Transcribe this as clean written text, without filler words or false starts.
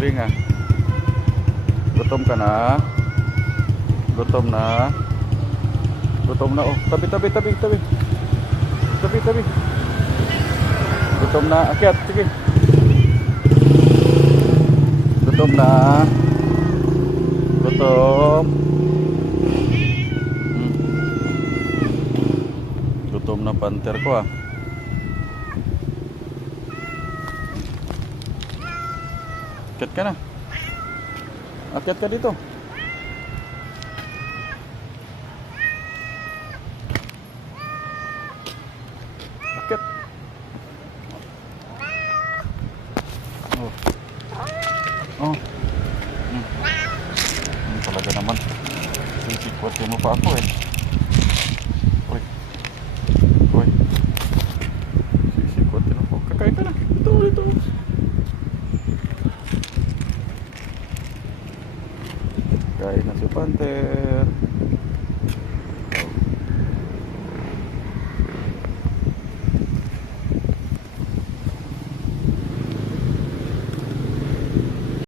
galing ah. Gutom ka na? Gutom na? Gutom na oh. Tabi, tabi, tabi, tabi. Tabi, tabi. Gutom na. Akyat, sige. Gutom na. Gutom. Gutom na panter ko ah. Akyat ka na. Akyat ka dito. Akyat. Oh. Oh. Talaga naman. Sisikwatin mo pa ako eh. Uy. Uy. Sisikwatin mo pa. Kakain ka na. Ito, ito. Kain na si Panther.